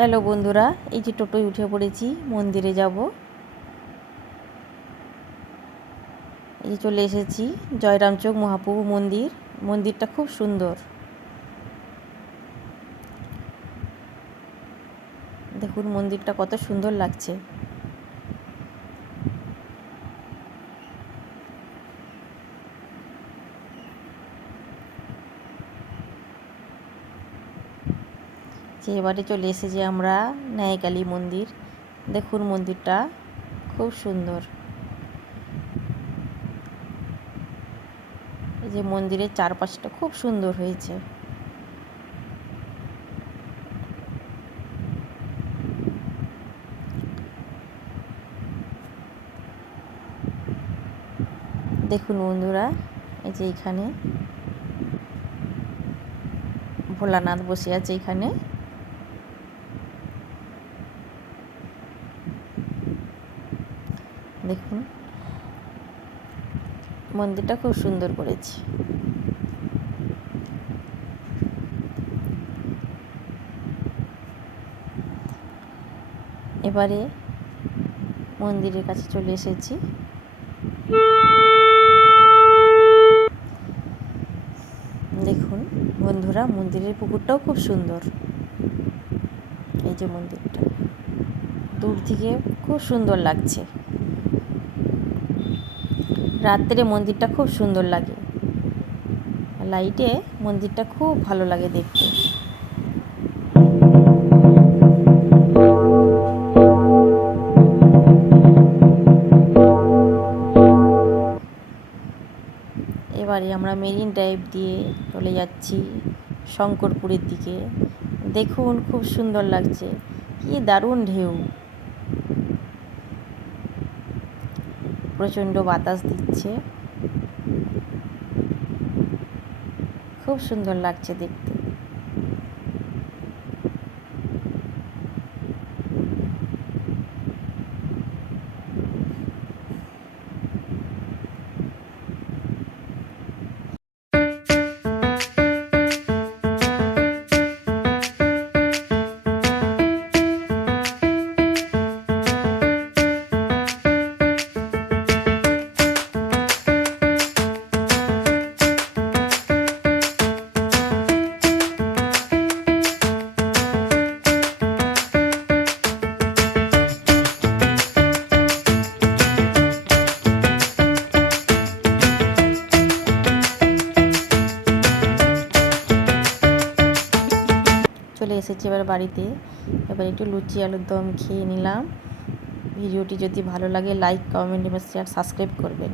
Hello বন্ধুরা, এই যে টোটোয় উঠে পড়েছি, মন্দিরে যাব। এই যে চলে এসেছি, জয়রামচক মহাপ্রভু মন্দির। মন্দিরটা খুব সুন্দর। দেখুন মন্দিরটা কত সুন্দর লাগছে। যে এবারে চলে এসেছি আমরা ন্যায়কালী মন্দির। দেখুন মন্দিরটা, খুব সুন্দর। এই যে মন্দিরের চারপাশটা খুব সুন্দর হয়েছে। দেখুন বন্ধুরা, এই যে এখানে ভোলানাথ বসে আছে এখানে। দেখুন। মন্দিরটা খুব সুন্দর করেছি। এবারে মন্দিরের কাছে চলে এসেছি। দেখুন, বন্ধুরা, মন্দিরের পুকুরটাও খুব সুন্দর। এই যে মন্দিরটা। দূর থেকে খুব সুন্দর লাগছে। রাত্রে মন্দিরটা খুব সুন্দর লাগে। লাইটে মন্দিরটা খুব ভালো লাগে দেখতে। এবারে আমরা মেরিন ড্রাইভ দিয়ে চলে যাচ্ছি শঙ্করপুরের দিকে। দেখুন, খুব সুন্দর লাগছে। কি দারুণ ঢেউ। প্রচণ্ড বাতাস দিচ্ছে। খুব সুন্দর লাগছে দেখতে। চলে এসেছি এবার বাড়িতে। এবার একটু লুচি, আলুর দম খেয়ে নিলাম। ভিডিওটি যদি ভালো লাগে লাইক কমেন্ট এবং শেয়ার সাবস্ক্রাইব করবেন।